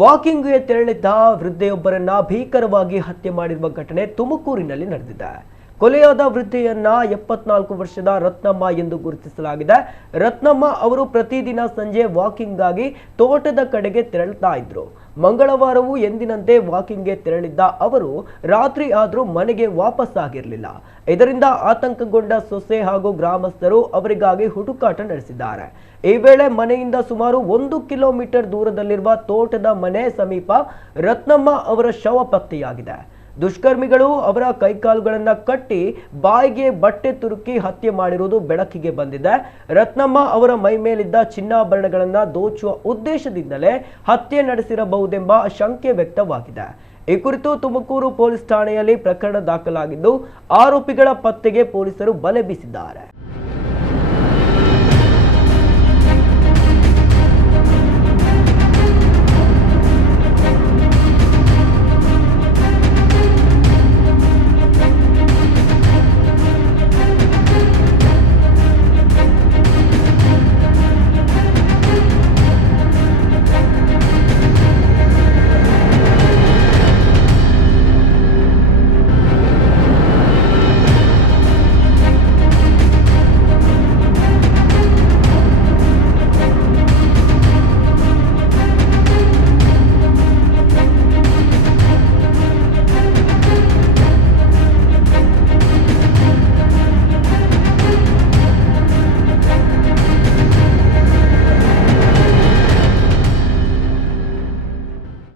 ವಾಕಿಂಗ್ಗೆ ತೆರಳಿದ್ದ ವೃದ್ಧೆಯೊಬ್ಬರನ್ನ ಭೀಕರವಾಗಿ ಹತ್ಯೆ ಮಾಡಿರುವ ಘಟನೆ ತುಮಕೂರಿನಲ್ಲಿ ನಡೆದಿದೆ. ಕೊಲೆಯಾದ ವೃದ್ಧೆಯನ್ನ 74 ವರ್ಷದ ರತ್ನಮ್ಮ ಎಂದು ಗುರುತಿಸಲಾಗಿದೆ. ರತ್ನಮ್ಮ ಅವರು ಪ್ರತಿದಿನ ಸಂಜೆ ವಾಕಿಂಗ್ಗಾಗಿ ತೋಟದ ಕಡೆಗೆ ತೆರಳುತ್ತಾ ಇದ್ರು. ಮಂಗಳವಾರವೂ ಎಂದಿನಂತೆ ವಾಕಿಂಗ್ಗೆ ತೆರಳಿದ್ದ ಅವರು ರಾತ್ರಿ ಆದರೂ ಮನೆಗೆ ವಾಪಸ್ಸಾಗಿರಲಿಲ್ಲ. ಇದರಿಂದ ಆತಂಕಗೊಂಡ ಸೊಸೆ ಹಾಗೂ ಗ್ರಾಮಸ್ಥರು ಅವರಿಗಾಗಿ ಹುಡುಕಾಟ ನಡೆಸಿದ್ದಾರೆ. ಈ ವೇಳೆ ಮನೆಯಿಂದ ಸುಮಾರು 1 ಕಿಲೋಮೀಟರ್ ದೂರದಲ್ಲಿರುವ ತೋಟದ ಮನೆ ಸಮೀಪ ರತ್ನಮ್ಮ ಅವರ ಶವ ಪತ್ತೆಯಾಗಿದೆ. ದುಷ್ಕರ್ಮಿಗಳು ಅವರ ಕೈಕಾಲುಗಳನ್ನು ಕಟ್ಟಿ ಬಾಯಿಗೆ ಬಟ್ಟೆ ತುರುಕಿ ಹತ್ಯೆ ಮಾಡಿರುವುದು ಬೆಳಕಿಗೆ ಬಂದಿದೆ. ರತ್ನಮ್ಮ ಅವರ ಮೈ ಮೇಲಿದ್ದ ಚಿನ್ನಾಭರಣಗಳನ್ನು ದೋಚುವ ಉದ್ದೇಶದಿಂದಲೇ ಹತ್ಯೆ ನಡೆಸಿರಬಹುದೆಂಬ ಶಂಕೆ ವ್ಯಕ್ತವಾಗಿದೆ. ಈ ಕುರಿತು ತುಮಕೂರು ಪೊಲೀಸ್ ಠಾಣೆಯಲ್ಲಿ ಪ್ರಕರಣ ದಾಖಲಾಗಿದ್ದು ಆರೋಪಿಗಳ ಪತ್ತೆಗೆ ಪೊಲೀಸರು ಬಲೆ ಬೀಸಿದ್ದಾರೆ.